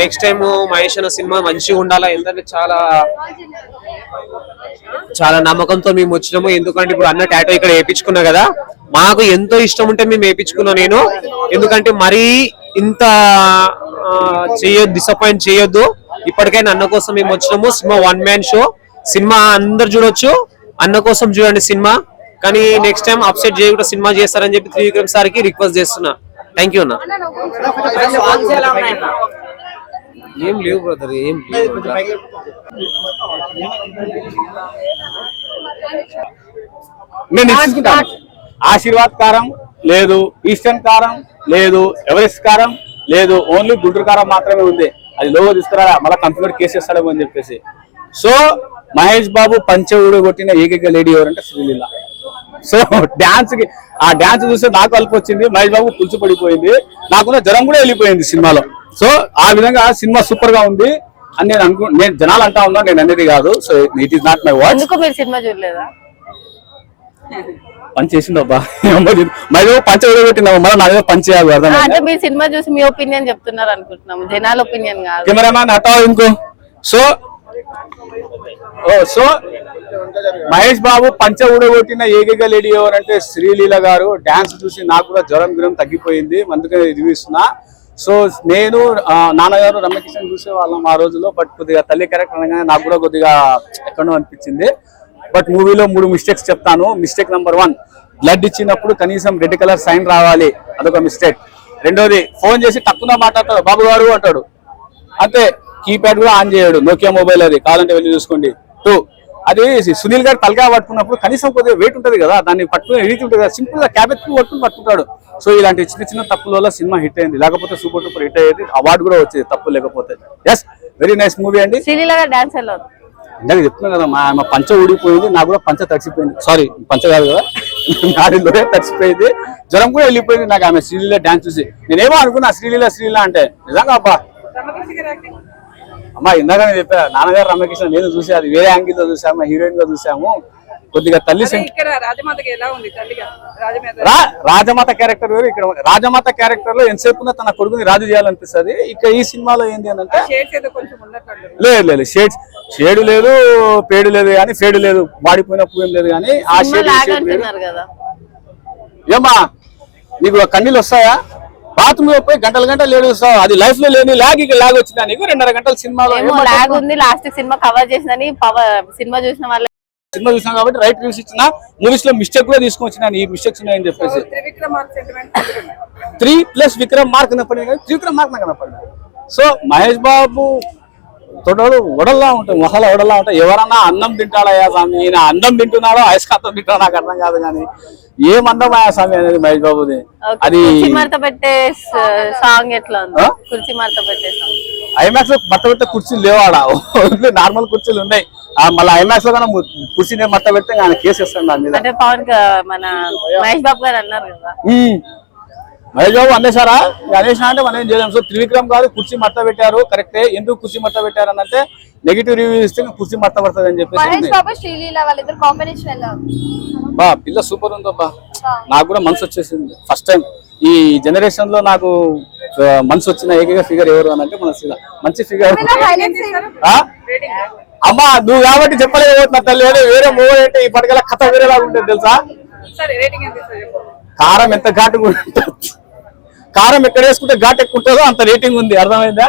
Next time Mahesh అన్న cinema మంచిగా ఉండాలా, ఎందుకంటే చాలా నమ్మకంతో మేము వచ్చినాము. ఎందుకంటే ఇప్పుడు అన్న టాటో ఇక్కడ వేయించుకున్నా కదా, మాకు ఎంతో ఇష్టం ఉంటే మేము వేయించుకున్నా నేను. ఎందుకంటే మరీ ఇంత డిసప్పాయింట్ చేయొద్దు. ఇప్పటికైనా అన్న కోసం మేము వచ్చినాము. సినిమా 1 మ్యాన్ షో, సినిమా అందరు చూడొచ్చు, అన్న కోసం చూడండి సినిమా. కానీ నెక్స్ట్ టైం అప్సెట్ చేయకుండా సినిమా చేస్తారని చెప్పి త్రివిక్రమ్ సార్ కి రిక్వెస్ట్ చేస్తున్నా. థ్యాంక్ యూ అన్న. ఏం లేవు బ్రదర్, ఏం లేవు. ఆశీర్వాద్ కారం లేదు, ఈస్టర్న్ కారం లేదు, ఎవరెస్ట్ కారం లేదు, ఓన్లీ గుంటూరు కారం మాత్రమే ఉంది. అది లోగో తీసుకురా మళ్ళీ కంప్యూటర్ కేసు చేస్తాడేమో అని చెప్పేసి. సో మహేష్ బాబు పంచవుడు కొట్టిన ఏకైక లేడీ ఎవరంటే శ్రీలీల. సో ఆ డాన్స్ చూస్తే నాకు అల్పు వచ్చింది, మహేష్ బాబు పులుసు పడిపోయింది, నాకున్న జ్వరం కూడా వెళ్ళిపోయింది సినిమాలో. సో ఆ విధంగా సినిమా సూపర్ గా ఉంది అని నేను జనాలు అంటా ఉన్నా, నేను అనేది కాదు. So it is not my watch. Cinema చూడలేదా? పని చేసిందబ్బా, మరి పంచ పెట్టిందా మళ్ళీ నా పని చేయాలి. అంటే మీరు సినిమా చూసి మీ ఒపీనియన్ చెప్తున్నారు అనుకుంటున్నాము, జనాల ఒపీనియన్ కాదు. కెమెరామ్యాన్ హటాओ इनको. సో మహేష్ బాబు పంచ ఊడగొట్టిన ఏకైక లేడీ ఎవరంటే శ్రీలీల గారు. డాన్స్ చూసి నాకు కూడా జ్వరం తగ్గిపోయింది, అందుకని రివ్యూ ఇస్తున్నా. సో నేను నాన్నగారు రమ్యకిషన్ చూసేవాళ్ళం ఆ రోజుల్లో. బట్ కొద్దిగా తల్లి క్యారెక్టర్ అనగానే నాకు కూడా కొద్దిగా ఎక్కడో అనిపించింది. బట్ మూవీలో 3 మిస్టేక్స్ చెప్తాను. మిస్టేక్ నెంబర్ 1, బ్లడ్ ఇచ్చినప్పుడు కనీసం రెడ్ కలర్ సైన్ రావాలి, అదొక మిస్టేక్. రెండోది, ఫోన్ చేసి తక్కువ మాట్లాడతాడు, బాబు గారు అంటాడు, అంతే. కీప్యాడ్ కూడా ఆన్ చేయడు, నోకియా మొబైల్, అది కావాలంటే వెళ్ళి చూసుకోండి. 2, అది సునీల్ గారు తలకాయ పట్టుకున్నప్పుడు కనీసం కొద్దిగా వెయిట్ ఉంటుంది కదా, దాన్ని పట్టుకుని ఎడిట్ ఉంటుంది కదా, సింపుల్ గా క్యాబెట్ పట్టుకుంటాడు. సో ఇలాంటి చిన్న తప్పుల వల్ల సినిమా హిట్ అయింది, లేకపోతే సూపర్ డూపర్ హిట్ అయ్యేది, అవార్డు కూడా వచ్చేది తప్పు లేకపోతే. ఎస్, వెరీ నైస్ మూవీ అండి. ఇందాక చెప్తున్నాను కదా, మా పంచ ఊడిపోయింది, నాకు కూడా పంచ తడిసిపోయింది. సారీ, పంచ కాదు కదా, నాడిలోనే తడిసిపోయింది, జ్వరం కూడా వెళ్ళిపోయింది నాకు ఆమె శ్రీలీల డాన్స్ చూసి. నేనేమో అనుకున్నా శ్రీలీల అంటే నిజంగా అబ్బా. అమ్మా ఇందాక చెప్పా, నాన్నగారు రమ్యకృష్ణ నేను చూసి అది వేరే యాంగిల్ తో చూసాము, హీరోయిన్ గా చూసాము. కొద్దిగా తల్లి రాజమాత క్యారెక్టర్ వేరు, ఇక్కడ రాజమాత క్యారెక్టర్ లో ఎంతసేపు తన కొడుకుని రాజు చేయాలనిపిస్తుంది. ఇక్కడ ఈ సినిమాలో ఏంటి అని అంటే లేదు షేడు లేదు, పేడు లేదు, కానీ ఫేడు లేదు, వాడిపోయిన పువ్వు లేదు, కానీ ఆ షేడ్ ఏమా నీకు కన్నీళ్ళు వస్తాయా? బాత్రూమ్ లో పోయి గంటలు లేడు వస్తావు, అది లైఫ్ లో లేని లాగ్ ఇక్కడ లాగ్ వచ్చిందా నీకు? 2.5 గంటల సినిమాలో లాగ్ ఉంది. లాస్ట్ సినిమా కవర్ చేసిందని సినిమా చూసిన వాళ్ళు సినిమా చూసాం కాబట్టి రైట్ రివ్యూస్ ఇచ్చిన. మూవీస్ లో మిస్టేక్ కూడా తీసుకొని వచ్చినా, ఈ మిస్టేక్స్ ఉన్నాయని చెప్పేసి 3+ విక్రమ్ మార్క్ కనపడింది, కానీ త్రివిక్రమ్ మార్క్ నాకు కనపడింది. సో మహేష్ బాబు తొడలు వడల్లా ఉంటాయి, మొహల వడల్లా ఉంటాయి. ఎవరన్నా అన్నం తింటాడయ్యా స్వామి, ఈయన అన్నం తింటున్నాడో అయస్కాంతం తింటాడో నాకు అర్థం కాదు, కానీ ఏం అందం అయ్యా స్వామి అనేది మహేష్ బాబుది. అది సాంగ్ ఎట్లా ఉంది? కుర్చీ మడత పెట్టే సాంగ్. ఐమాక్స్ లో మడత పెట్టే కుర్చీలు లేవాడా, నార్మల్ కుర్చీలు ఉన్నాయి. మళ్ళీ ఐమాక్స్ లో కన్నా కుర్చీని మడత పెడితే ఆయన కేసు ఇస్తాడు దాని మీద. మన మహేష్ బాబు గారు అన్నారు కదా, మహేష్ బాబు అనేసారా? అనేసినా అంటే మనం ఏం చేయలేం. సో త్రివిక్రమ్ గారు కుర్చీ మడత పెట్టారు, కరెక్టే. ఎందుకు కుర్చీ మడత పెట్టారు అని అంటే నెగిటివ్ రివ్యూ ఇస్తే కుర్చీ మడత పడుతుంది అని చెప్పేసి. బా పిల్ల సూపర్ ఉందబ్బా, నాకు కూడా మనసు వచ్చేసింది. ఫస్ట్ టైం ఈ జనరేషన్ లో నాకు మనసు వచ్చిన ఏకైక ఫిగర్ ఎవరు అని అంటే మన మంచి ఫిగర్. అమ్మా నువ్వు కాబట్టి చెప్పలేకపోతున్నా తల్లి, వేరే మూవీ అంటే ఈ పడగల కథ వేరేలాగా ఉంటుంది తెలుసా. కారం ఎంత ఘాటుగా ఉంటుంది, కారం ఎక్కడ వేసుకుంటే ఘాట్ ఎక్కువ ఉంటుందో అంత రేటింగ్ ఉంది, అర్థమైందా?